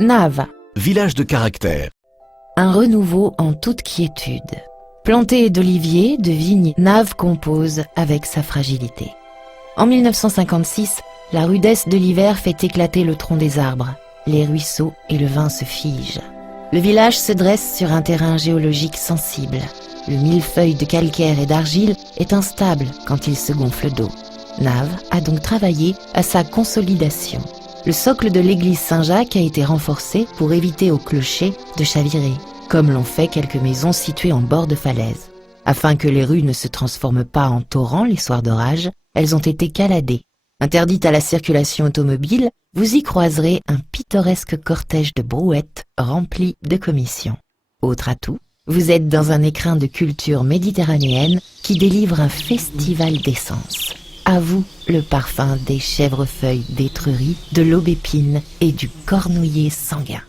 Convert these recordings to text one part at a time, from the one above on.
Naves, Village de caractère. un renouveau en toute quiétude. Planté d'oliviers, de vignes, Naves compose avec sa fragilité. En 1956, la rudesse de l'hiver fait éclater le tronc des arbres. Les ruisseaux et le vin se figent. Le village se dresse sur un terrain géologique sensible. Le millefeuille de calcaire et d'argile est instable quand il se gonfle d'eau. Naves a donc travaillé à sa consolidation. Le socle de l'église Saint-Jacques a été renforcé pour éviter au clocher de chavirer, comme l'ont fait quelques maisons situées en bord de falaise. Afin que les rues ne se transforment pas en torrents les soirs d'orage, elles ont été caladées. Interdites à la circulation automobile, vous y croiserez un pittoresque cortège de brouettes rempli de commissions. Autre atout, vous êtes dans un écrin de culture méditerranéenne qui délivre un festival d'essence. À vous le parfum des chèvrefeuilles d'Étrurie, de l'aubépine et du cornouiller sanguin.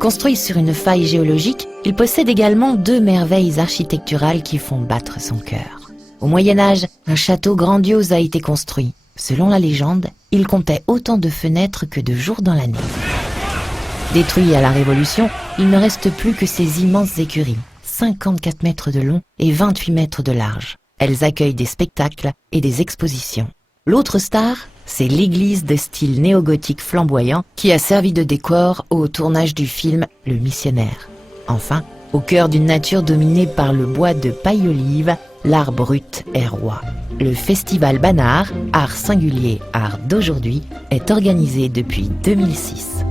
Construit sur une faille géologique, il possède également deux merveilles architecturales qui font battre son cœur. Au Moyen-Âge, un château grandiose a été construit. Selon la légende, il comptait autant de fenêtres que de jours dans l'année. Détruit à la Révolution, il ne reste plus que ces immenses écuries, 54 mètres de long et 28 mètres de large. Elles accueillent des spectacles et des expositions. L'autre star, c'est l'église de style néo-gothique flamboyant qui a servi de décor au tournage du film Le Missionnaire. Enfin, au cœur d'une nature dominée par le bois de paille-olive, l'art brut est roi. Le festival Banard, art singulier, art d'aujourd'hui, est organisé depuis 2006.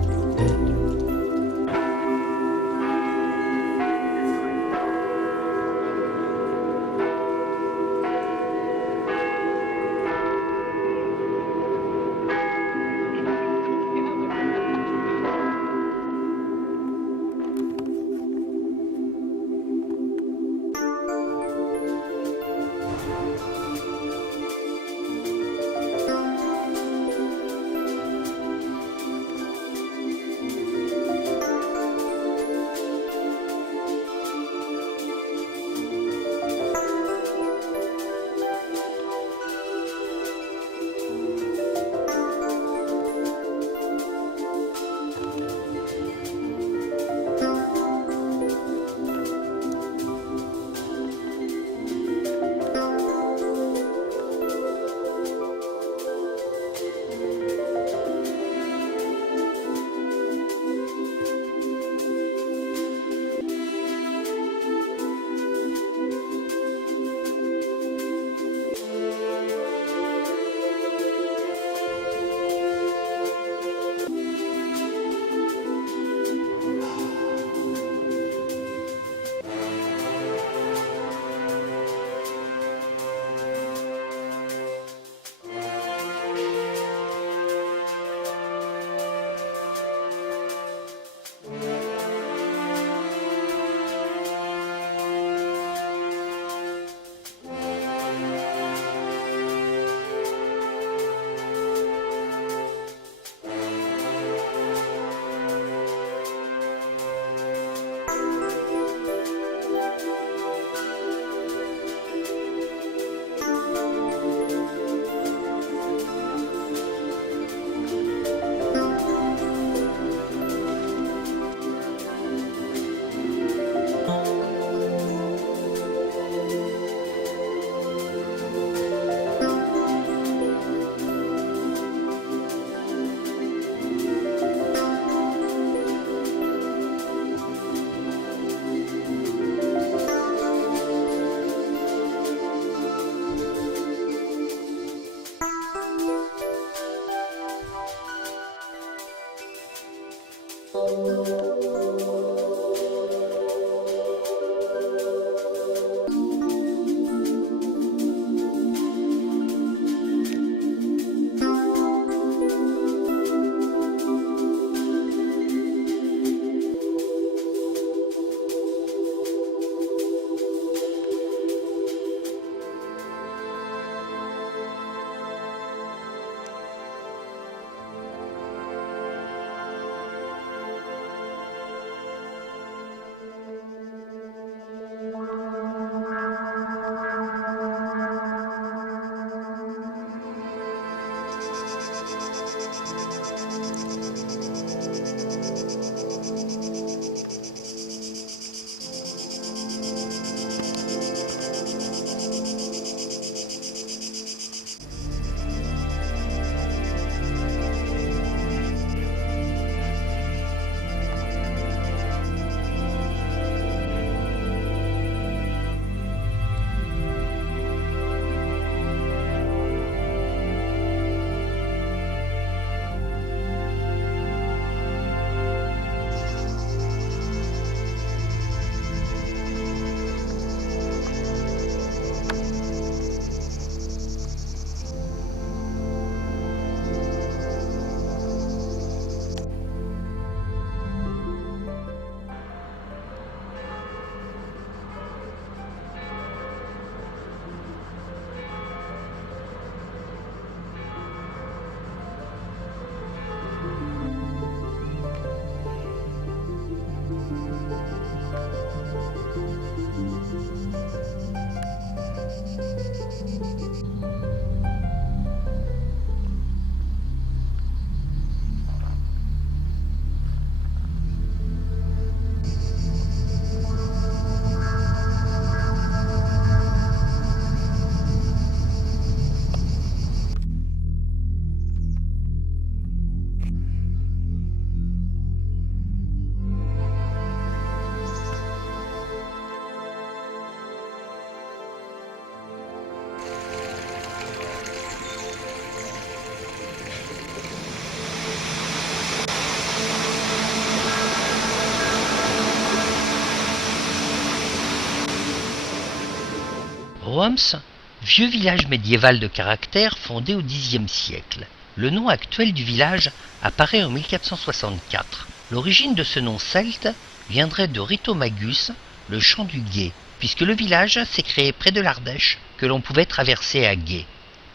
Rohams, vieux village médiéval de caractère fondé au Xe siècle. Le nom actuel du village apparaît en 1464. L'origine de ce nom celte viendrait de Ritomagus, le chant du gué, puisque le village s'est créé près de l'Ardèche, que l'on pouvait traverser à gué.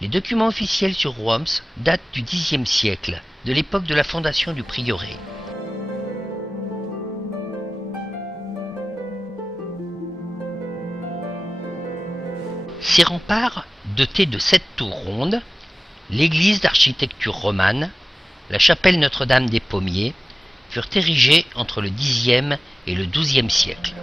Les documents officiels sur Rohams datent du Xe siècle, de l'époque de la fondation du prieuré. Ces remparts, dotés de 7 tours rondes, l'église d'architecture romane, la chapelle Notre-Dame des Pommiers, furent érigés entre le Xe et le XIIe siècle.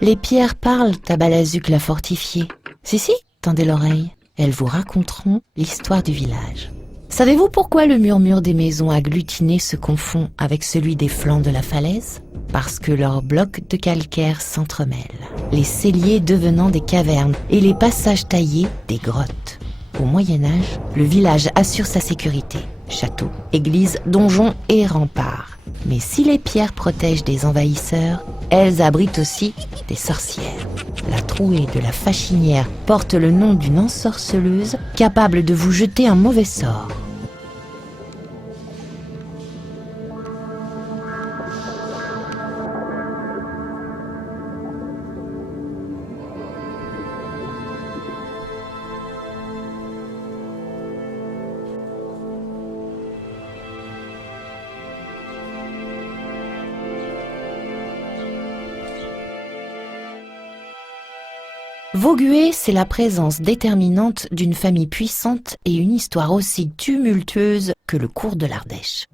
Les pierres parlent à Balazuc la fortifiée. Si, tendez l'oreille, elles vous raconteront l'histoire du village. Savez-vous pourquoi le murmure des maisons agglutinées se confond avec celui des flancs de la falaise ? Parce que leurs blocs de calcaire s'entremêlent, les celliers devenant des cavernes et les passages taillés des grottes. Au Moyen-Âge, le village assure sa sécurité. Château, église, donjons et remparts. Mais si les pierres protègent des envahisseurs, elles abritent aussi des sorcières. La trouée de la Fachinière porte le nom d'une ensorceleuse capable de vous jeter un mauvais sort. Vaugué, c'est la présence déterminante d'une famille puissante et une histoire aussi tumultueuse que le cours de l'Ardèche.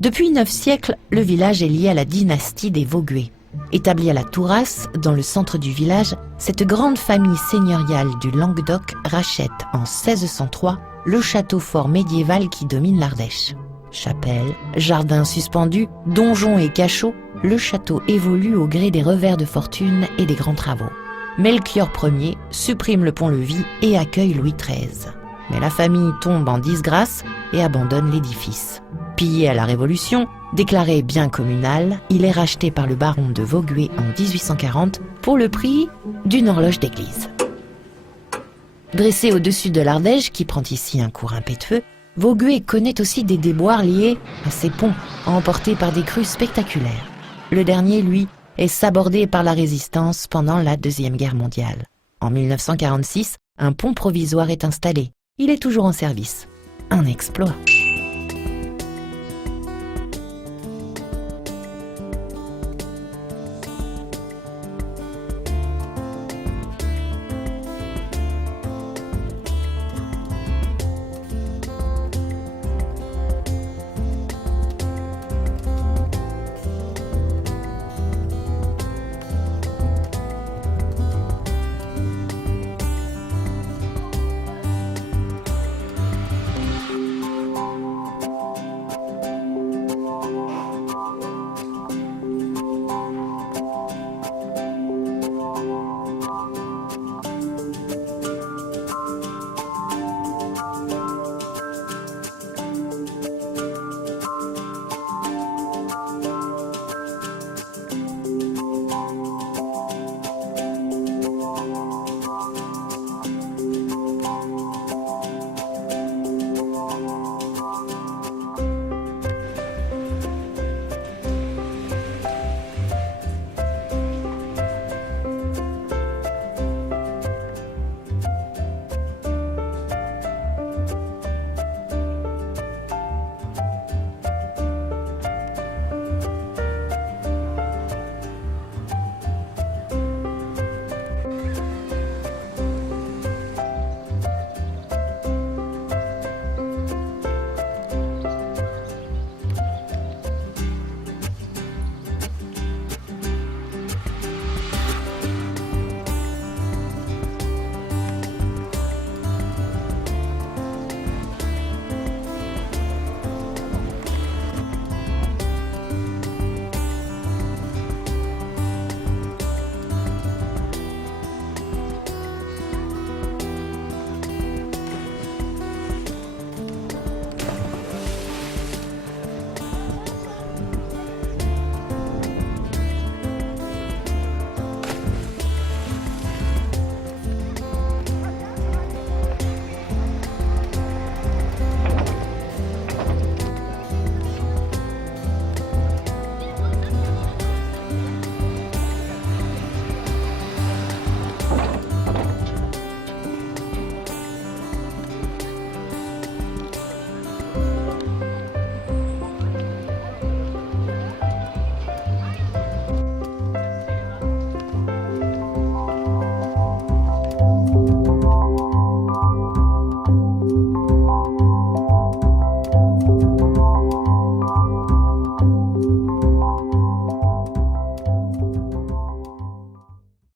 Depuis 9 siècles, le village est lié à la dynastie des Vaugué. Établie à la Tourasse, dans le centre du village, cette grande famille seigneuriale du Languedoc rachète en 1603 le château fort médiéval qui domine l'Ardèche. Chapelle, jardin suspendu, donjons et cachots, le château évolue au gré des revers de fortune et des grands travaux. Melchior Ier supprime le pont-levis et accueille Louis XIII. Mais la famille tombe en disgrâce et abandonne l'édifice. Pillé à la Révolution, déclaré bien communal, il est racheté par le baron de Vaugué en 1840 pour le prix d'une horloge d'église. Dressé au-dessus de l'Ardèche, qui prend ici un cours impétueux, Vaugué connaît aussi des déboires liés à ses ponts, emportés par des crues spectaculaires. Le dernier, lui, est sabordé par la résistance pendant la Deuxième Guerre mondiale. En 1946, un pont provisoire est installé. Il est toujours en service. Un exploit.